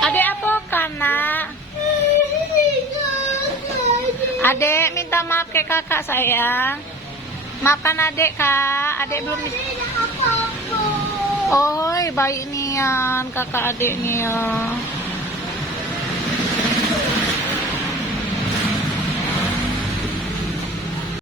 Adek apa kana? Adek minta maaf ke kakak sayang. Maafkan adek kak. Adek belum bisa. Oh baik nian kakak adek nih ya.